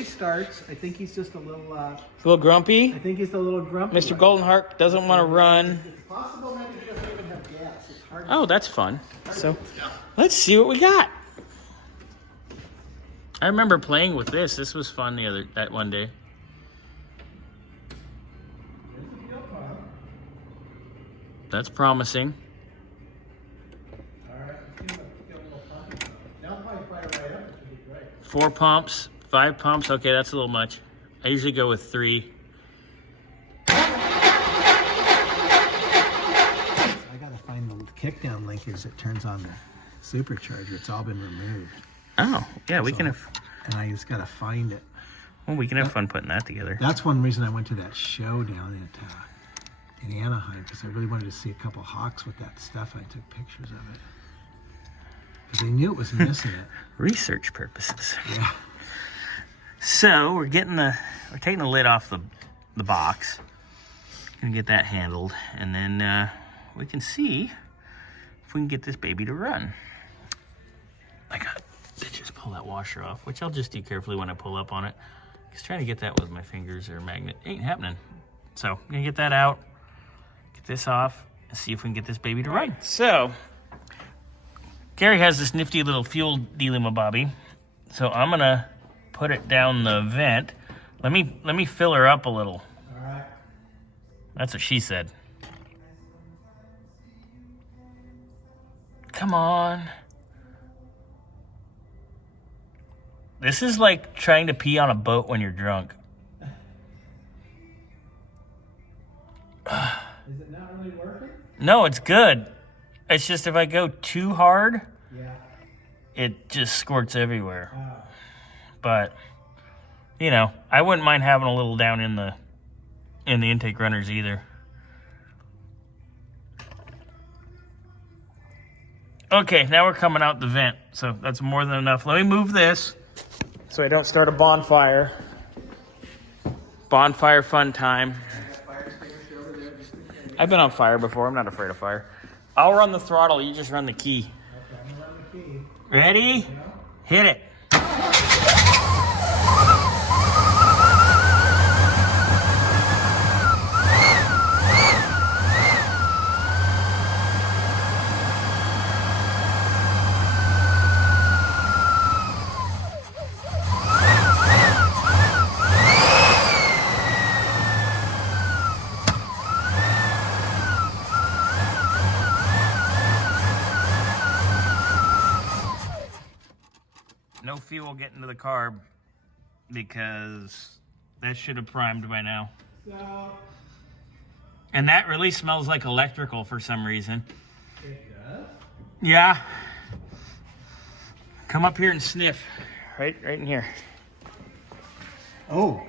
he starts. I think he's just a little... It's a little grumpy. I think he's a little grumpy. Mr. Golden Hawk doesn't want to run. It's possible that he doesn't even have gas. It's hard Oh, that's fun. So, let's see what we got. I remember playing with this. This was fun that one day. That's promising. All right. Now probably fire right up. It should be great. 4 pumps, 5 pumps. Okay, that's a little much. I usually go with 3. I gotta find the kickdown link as it turns on the supercharger. It's all been removed. Oh, yeah, we can have... And I just gotta find it. Well, we can have fun putting that together. That's one reason I went to that show down in Anaheim, because I really wanted to see a couple hawks with that stuff. I took pictures of it. Because they knew it was missing it. Research purposes. Yeah. So we're taking the lid off the box. Gonna get that handled, and then we can see if we can get this baby to run. I got to just pull that washer off, which I'll just do carefully when I pull up on it. Because trying to get that with my fingers or magnet ain't happening. So I'm gonna get that out, get this off, and see if we can get this baby to run. So Gary has this nifty little fuel dealy-ma-bobby. So I'm gonna put it down the vent. Let me fill her up a little. All right. That's what she said. Come on. This is like trying to pee on a boat when you're drunk. Is it not really working? No, it's good. It's just if I go too hard, Yeah. it just squirts everywhere. But, you know, I wouldn't mind having a little down in the intake runners either. Okay, now we're coming out the vent, so that's more than enough. Let me move this so I don't start a bonfire. Bonfire fun time. I've been on fire before. I'm not afraid of fire. I'll run the throttle. You just run the key. Okay, I'm gonna run the key. Ready? Hit it. No fuel getting to the carb because that should have primed by now. So, And that really smells like electrical for some reason. it does? Yeah. Come up here and sniff. Right in here. Oh.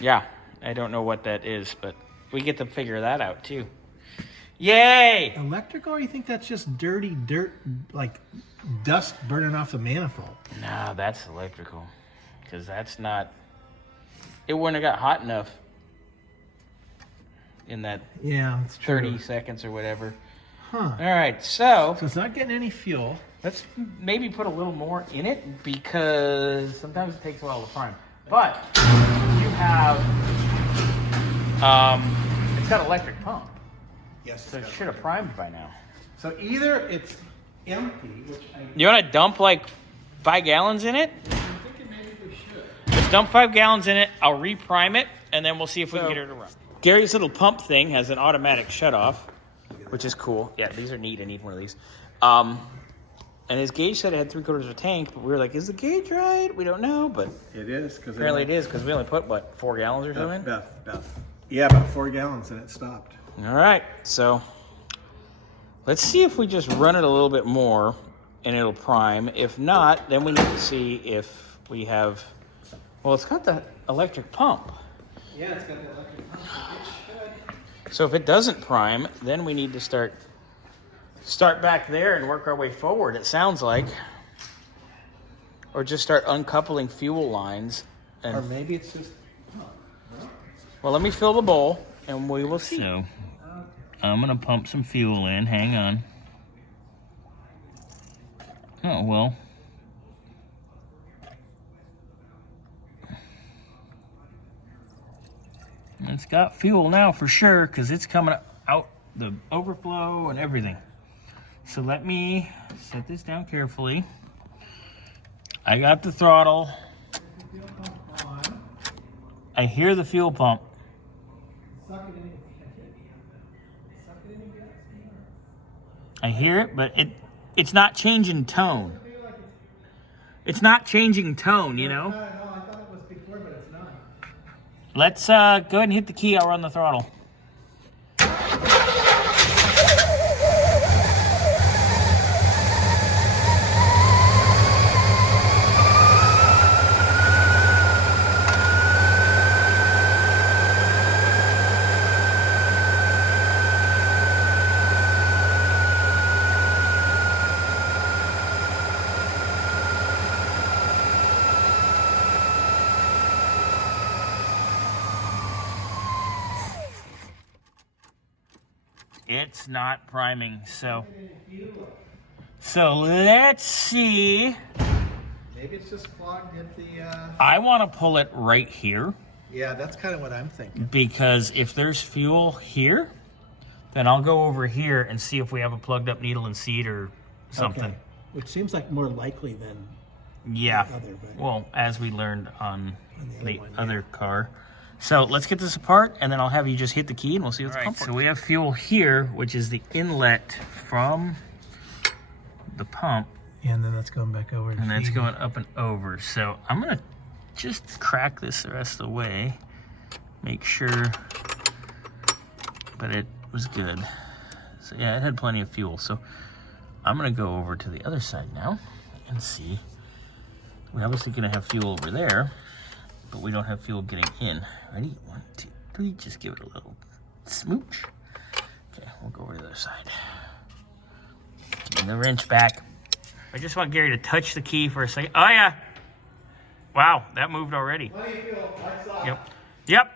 Yeah. I don't know what that is, but we get to figure that out too. Yay! Electrical, or you think that's just dirty dirt, like dust burning off the manifold? No, that's electrical. Because that's not... It wouldn't have got hot enough in that Yeah, it's true. 30 seconds or whatever. Huh. All right, so So it's not getting any fuel. let's maybe put a little more in it because sometimes it takes a while to prime. But you have, it's got an electric pump, Yes. so it should have primed by now. So either it's empty, which I You want to dump like 5 gallons in it? I'm thinking maybe we should. Let's dump 5 gallons in it. I'll reprime it, and then we'll see if we can get her to run. Gary's little pump thing has an automatic shutoff, which is cool. Yeah, these are neat. I need one of these. And his gauge said it had 3/4 of a tank, but we were like, is the gauge right? We don't know, but It is, because apparently it is because we only put, what, 4 gallons or something? about 4 gallons, and it stopped. All right, so let's see if we just run it a little bit more and it'll prime. If not, then we need to see if we have, well, it's got the electric pump. Yeah, it's got the electric pump, so it should. So if it doesn't prime, then we need to start back there and work our way forward, it sounds like. Or just start uncoupling fuel lines. Or And, maybe it's just... well, let me fill the bowl and we will see. So, I'm going to pump some fuel in. Hang on. Oh, well. It's got fuel now for sure, because it's coming out the overflow and everything. So let me set this down carefully. I got the throttle. I hear the fuel pump. I hear it, but it's not changing tone. It's not changing tone, you know? No, I thought it was before, but it's not. Let's go ahead and hit the key. I'll run the throttle. It's not priming, so let's see. Maybe it's just clogged at the... I want to pull it right here, Yeah, that's kind of what I'm thinking. because if there's fuel here, then I'll go over here and see if we have a plugged up needle and seat or something. Okay. Which seems like more likely than Yeah. the other, but Well, as we learned on the the other one, other car. So let's get this apart, and then I'll have you just hit the key, and we'll see what's pumping. So we have fuel here, which is the inlet from the pump, and then that's going back over. and that's going up and over. So I'm gonna just crack this the rest of the way, make sure, but it was good. So yeah, it had plenty of fuel. So I'm gonna go over to the other side now and see. We're obviously gonna have fuel over there, but we don't have fuel getting in. Ready? 1, 2, 3. Just give it a little smooch. Okay, we'll go over to the other side. Give me the wrench back. I just want Gary to touch the key for a second. Oh yeah. Wow, that moved already. Yep.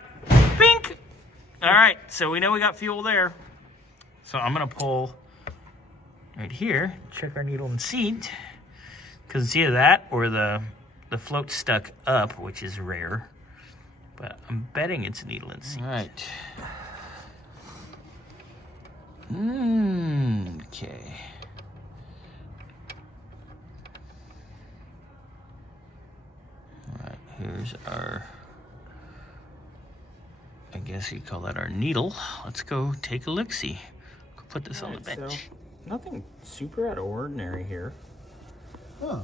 Bink. All right, so we know we got fuel there. So I'm gonna pull right here, check our needle and seat, because it's either that or the float's stuck up, which is rare. But I'm betting it's needle and seat. All right. Okay. All right, here's our, I guess you'd call that our needle. Let's go take a look-see. Go put this on the bench. So, nothing super out of ordinary here. Huh.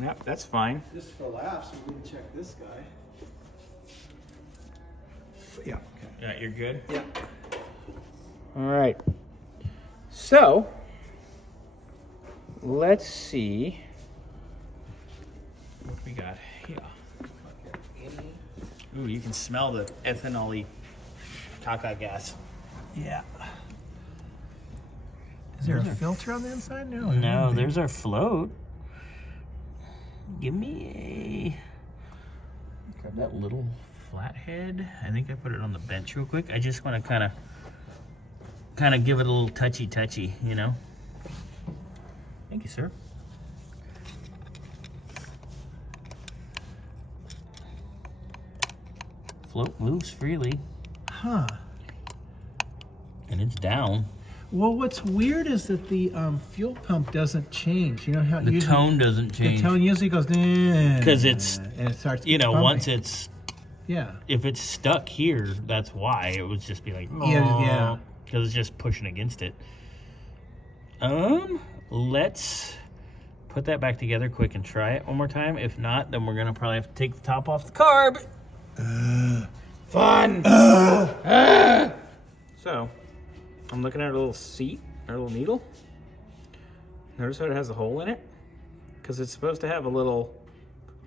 Yep, that's fine. Just for laughs, we can check this guy. Yeah. Okay. Yeah, you're good? Yeah. All right. So, let's see what we got here. Ooh, you can smell the ethanol-y caca gas. Yeah. Is there a filter on the inside? No. No, there's our float. Give me a... Grab that little flathead. I think I put it on the bench real quick. I just want to kind of give it a little touchy, you know? Thank you, sir. Float moves freely. Huh. And it's down. Well, what's weird is that the fuel pump doesn't change. You know how The tone doesn't change. The tone usually goes Because it's, and it starts. you know, pumping. once it's, Yeah. if it's stuck here, that's why. It would just be like, Yeah. because it's just pushing against it. Let's put that back together quick and try it one more time. If not, then we're gonna probably have to take the top off the carb. Fun. So, I'm looking at our little seat, our little needle. Notice how it has a hole in it? Because it's supposed to have a little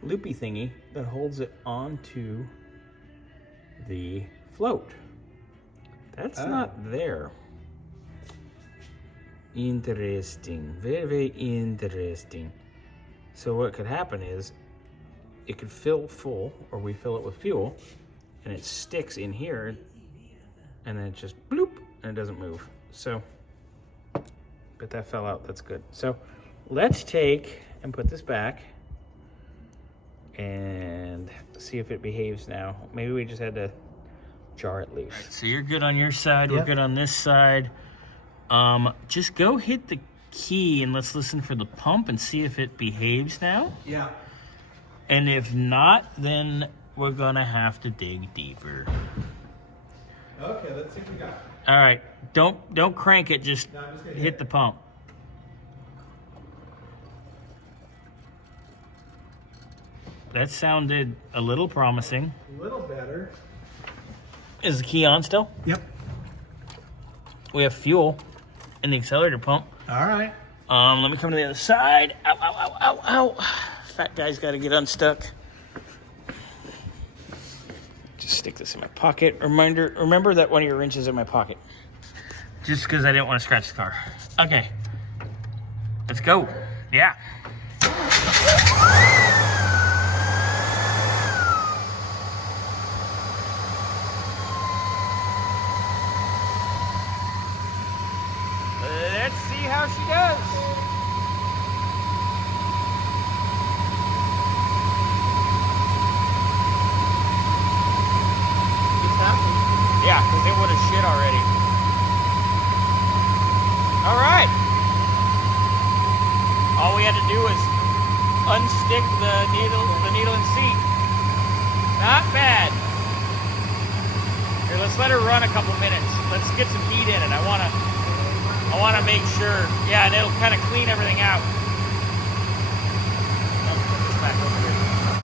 loopy thingy that holds it onto the float. That's not there. Interesting. Very, very interesting. So what could happen is it could fill full, or we fill it with fuel, and it sticks in here, and then it just bloop, and it doesn't move. So, but that fell out, that's good. So let's take and put this back and see if it behaves now. Maybe we just had to jar it loose. Right, so you're good on your side. Yep. We're good on this side. Just go hit the key and let's listen for the pump and see if it behaves now. Yeah. And if not, then we're gonna have to dig deeper. Okay, let's see what we got. All right, don't crank it. Just hit the pump. That sounded a little promising. A little better. Is the key on still? Yep. We have fuel in the accelerator pump. All right. Let me come to the other side. Ow, ow, ow, ow, ow. Fat guy's got to get unstuck. Just stick this in my pocket. Remember that one of your wrenches is in my pocket. Just because I didn't want to scratch the car. Okay. Let's go. Yeah. Let's see how she does. Yeah, because it would have shit already. All right. All we had to do was unstick the needle and seat. Not bad. Here, let's let her run a couple minutes. Let's get some heat in it. I wanna make sure. Yeah, and it'll kind of clean everything out.